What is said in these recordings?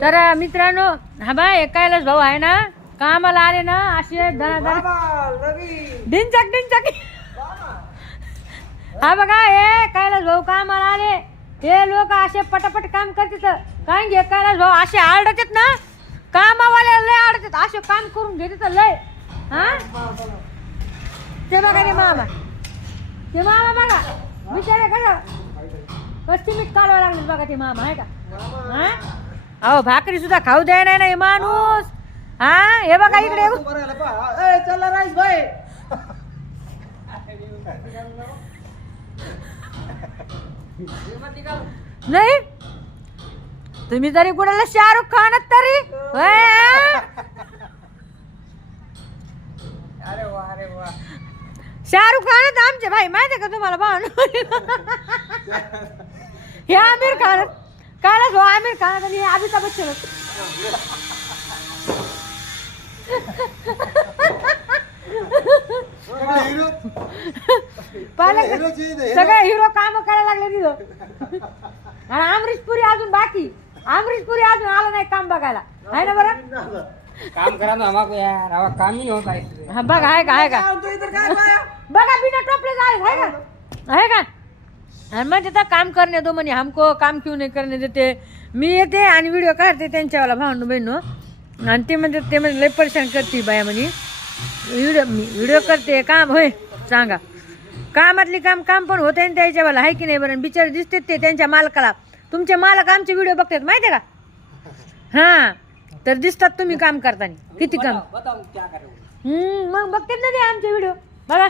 तर मित्रांनो हा बाय कैलास भाऊ आहे ना कामाला आले ना असे डिंचक डिंचक हा बघा हे कैलास भाऊ कामाला आले हे लोक असे पटापट काम करतात काय घे कैलास भाऊ असे आरडतात ना कामावाले लय आरडतात असे काम करून घेतात लय हा ते बघा रे मामा ते मामा बघा विचार करा कस्टिमीट काढावं लागले बघा ते मामा आहे का हा अहो भाकरी सुद्धा खाऊ द्याय नाही ना हे माणूस हा हे बघा इकडे चला राईस भाई नाही तुम्ही तरी कुणाला शाहरुख खानच तरी अरे वा शाहरुख खानच आमचे भाई माहिती का तुम्हाला भाऊ हे आमिर खान कालच भाऊ आमिर खान आणि अमिताभ बच्चन सगळे हिरो काम करायला लागले तिथं आणि अमरीश पुरी अजून बाकी अमरीश पुरी अजून आला नाही काम बघायला आहे ना बरं काम करा ना मग यार आवा काम ही नाही होत आहे हा बघा आहे का बघा बिना टोपले जाए है का आणि मग तिथं काम करणे दो म्हणे हमको काम क्यों नाही करणे देते मी येते आणि व्हिडिओ काढते त्यांच्यावाला भावंड बहिणो आणि ते म्हणजे लय परेशान करते बाया म्हणे व्हिडिओ करते काम होय सांगा कामातली काम पण होते आणि त्याच्यावाला आहे की नाही बरं बिचारे दिसते ते त्यांच्या मालकाला तुमचे मालक आमचे व्हिडिओ बघतात माहिती आहे का हां तर दिसतात तुम्ही काम करताना किती काम मग बघतात ना ते आमचे व्हिडिओ बघा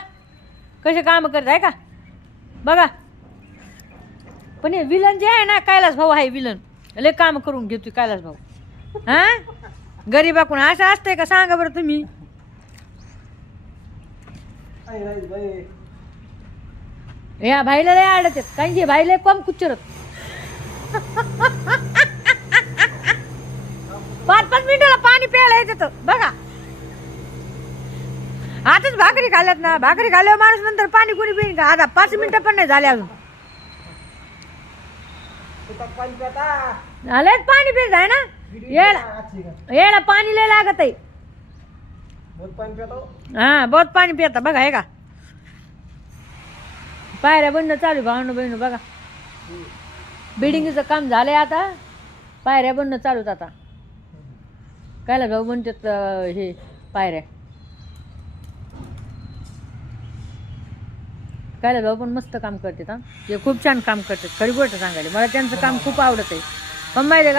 कसे काम करत आहे का बघा पण हे विलन जे आहे ना कैलास भाऊ आहे विलन लय काम करून घेतो कैलास भाऊ हा गरीबाकून असं असतंय का सांगा बरं तुम्ही या भाईला लय आडत आहेत कारण की भाईला कम कुच्चरत 5-5 मिनिटाला पाणी प्यायला येत बघा आताच भाकरी खाल्ल्यात ना भाकरी खाल्ल्यावर माणूस नंतर पाणी कोणी पिईन का आता 5 मिनिटं पण नाही झाले अजून लयच पाणी पित आहे ना येला पाणी लय लागत आहे हा बहुत पाणी पिता बघा हे का पायऱ्या बंद चालू भावनं बहिण बघा बिल्डिंगचं काम झालंय आता पायऱ्या बंद चालूत आता कायला भाऊ म्हणतात हे पायऱ्या कायला भाऊ पण मस्त काम करतात हा ते खूप छान काम करतात खरी गोष्ट सांगायला मला त्यांचं काम खूप आवडत आहे पण माहिती आहे का